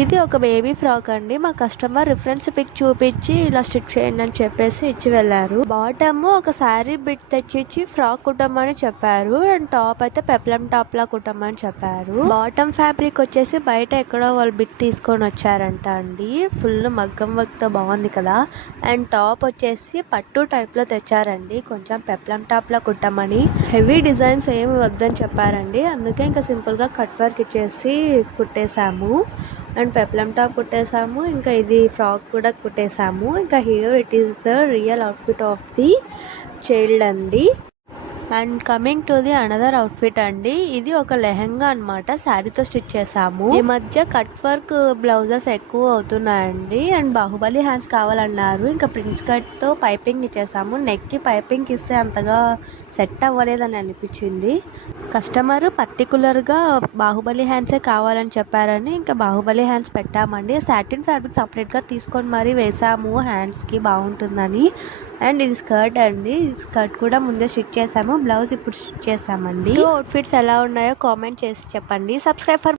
ఇది ఒక baby frock అండి. మా కస్టమర్ రిఫరెన్స్ పిక్ చూపించి ఇలా స్టిచ్ చేయండి అని చెప్పేసి ఇచ్చి వెళ్ళారు. బాటమ్ ఒక శారీ బిట్ తెచ్చిచ్చి ఫ్రాక్ కుట్టమని చెప్పారు. అండ్ టాప్ అయితే పెప్లం టాప్ లా కుట్టమని చెప్పారు. బాటమ్ ఫ్యాబ్రిక్ వచ్చేసి బయట ఎక్కడో వాళ్ళు బిట్ తీసుకొని వచ్చారంట అండి. ఫుల్ మగ్గం వర్క్ తో బాగుంది కదా. అండ్ టాప్ వచ్చేసి పట్టు టైప్ లో తెచ్చారండి. కొంచెం పెప్లం టాప్ లా కుట్టమని. హెవీ డిజైన్స్ ఏమి వద్దని చెప్పారండి. అందుకే ఇంకా సింపుల్ గా కట్ వర్క్ ఇచ్చేసి కుట్టేశాము. అండ్ పెప్లం టాప్ కుట్టేసాము. ఇంకా ఇది ఫ్రాక్ కూడా కుట్టేసాము. ఇంకా here it is the real outfit of the child అండి. And coming to the another outfit అండి. ఇది ఒక లెహెంగా అనమాట. శారీతో స్టిచ్ చేసాము. ఈ మధ్య కట్ వర్క్ బ్లౌజెస్ ఎక్కువ అవుతున్నాయండి. అండ్ బాహుబలి హ్యాండ్స్ కావాలన్నారు. ఇంకా ప్రిన్స్ కట్ తో పైపింగ్ ఇచ్చేసాము. నెక్ కి పైపింగ్ ఇస్తే అంతగా సెట్ అవ్వలేదని అనిపించింది. కస్టమర్ పర్టికులర్గా బాహుబలి హ్యాండ్సే కావాలని చెప్పారని ఇంకా బాహుబలి హ్యాండ్స్ పెట్టామండి. సాటిన్ ఫ్యాబ్రిక్ సపరేట్గా తీసుకొని మరీ వేసాము హ్యాండ్స్కి బాగుంటుందని. అండ్ ఇది స్కర్ట్ అండి. స్కర్ట్ కూడా ముందే స్టిచ్ చేసాము. బ్లౌజ్ ఇప్పుడు స్టిచ్ చేసామండి. అవుట్ఫిట్స్ ఎలా ఉన్నాయో కామెంట్ చేసి చెప్పండి. Subscribe for